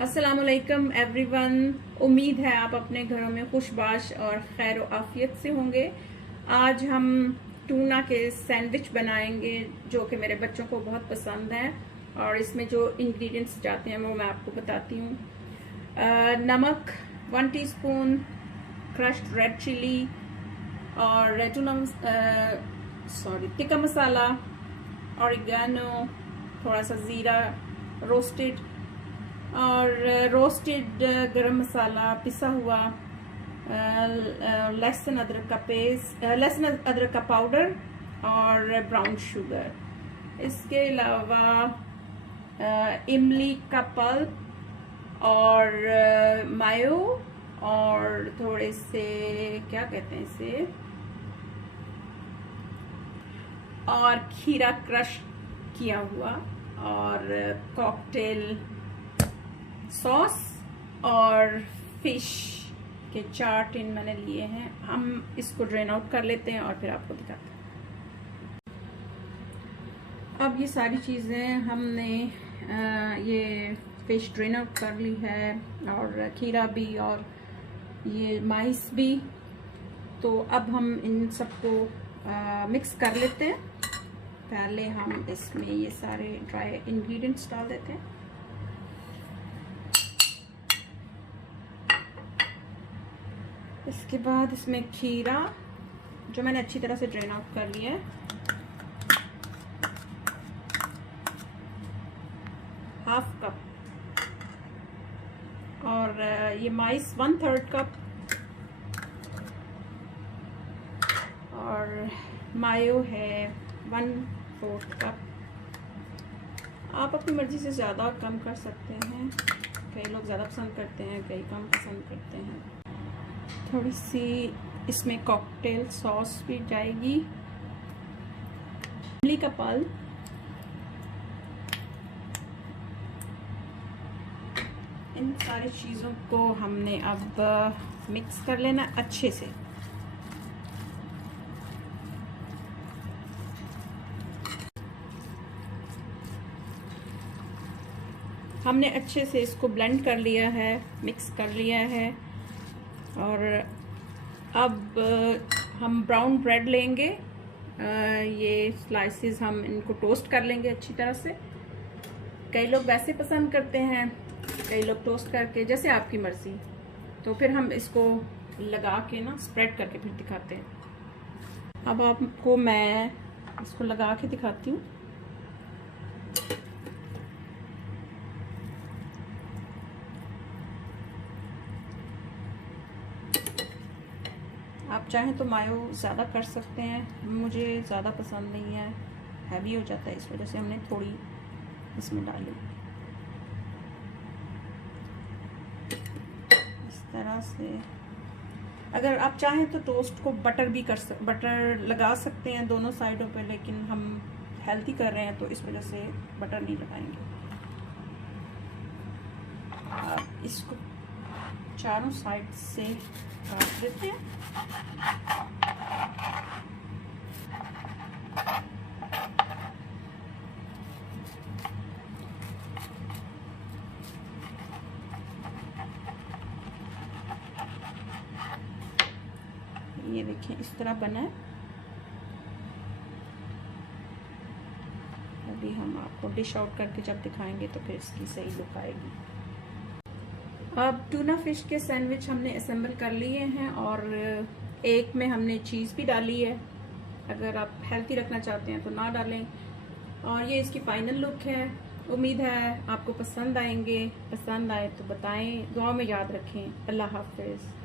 अस्सलामुअलैकुम एवरीवन। उम्मीद है आप अपने घरों में खुशबाश और खैर आफियत से होंगे। आज हम टूना के सैंडविच बनाएंगे जो कि मेरे बच्चों को बहुत पसंद है। और इसमें जो इंग्रेडिएंट्स जाते हैं वो मैं आपको बताती हूँ। नमक 1 टीस्पून, क्रश्ड रेड चिली और टिक्का मसाला, ऑरिगेनो, थोड़ा सा ज़ीरा रोस्टेड और रोस्टेड गरम मसाला, पिसा हुआ लहसुन अदरक का पाउडर और ब्राउन शुगर। इसके अलावा इमली का पल्प और मायो और थोड़े से क्या कहते हैं इसे, और खीरा क्रश किया हुआ और कॉकटेल सॉस और फिश के 4 टिन मैंने लिए हैं। हम इसको ड्रेन आउट कर लेते हैं और फिर आपको दिखाते हैं। अब ये सारी चीज़ें हमने ये फिश ड्रेन आउट कर ली है और खीरा भी और ये माइस भी। तो अब हम इन सबको मिक्स कर लेते हैं। पहले हम इसमें ये सारे ड्राई इंग्रेडिएंट्स डाल देते हैं। इसके बाद इसमें खीरा जो मैंने अच्छी तरह से ड्रेन आउट कर लिया है, हाफ कप, और ये माइस 1/3 कप, और मायो है 1/4 कप। आप अपनी मर्जी से ज़्यादा कम कर सकते हैं। कई लोग ज़्यादा पसंद करते हैं, कई कम पसंद करते हैं। थोड़ी सी इसमें कॉकटेल सॉस भी जाएगी, इमली का पल्प, इन सारी चीज़ों को हमने अब मिक्स कर लेना अच्छे से। हमने अच्छे से इसको ब्लेंड कर लिया है, मिक्स कर लिया है। और अब हम ब्राउन ब्रेड लेंगे। ये स्लाइसेस हम इनको टोस्ट कर लेंगे अच्छी तरह से। कई लोग वैसे पसंद करते हैं, कई लोग टोस्ट करके, जैसे आपकी मर्जी। तो फिर हम इसको लगा के ना स्प्रेड करके फिर दिखाते हैं। अब आपको मैं इसको लगा के दिखाती हूँ। आप चाहें तो मायो ज़्यादा कर सकते हैं, मुझे ज़्यादा पसंद नहीं है, हैवी हो जाता है, इस वजह से हमने थोड़ी इसमें डाली। इस तरह से अगर आप चाहें तो टोस्ट को बटर लगा सकते हैं दोनों साइडों पे, लेकिन हम हेल्दी कर रहे हैं तो इस वजह से बटर नहीं लगाएंगे। आप इसको चारों साइड से काट देते हैं। ये देखिए इस तरह बना है। अभी हम आपको डिश आउट करके जब दिखाएंगे तो फिर इसकी सही लुक आएगी। अब टूना फिश के सैंडविच हमने असेंबल कर लिए हैं और एक में हमने चीज़ भी डाली है। अगर आप हेल्थी रखना चाहते हैं तो ना डालें। और ये इसकी फाइनल लुक है। उम्मीद है आपको पसंद आएंगे। पसंद आए तो बताएं, दुआ में याद रखें। अल्लाह हाफिज़।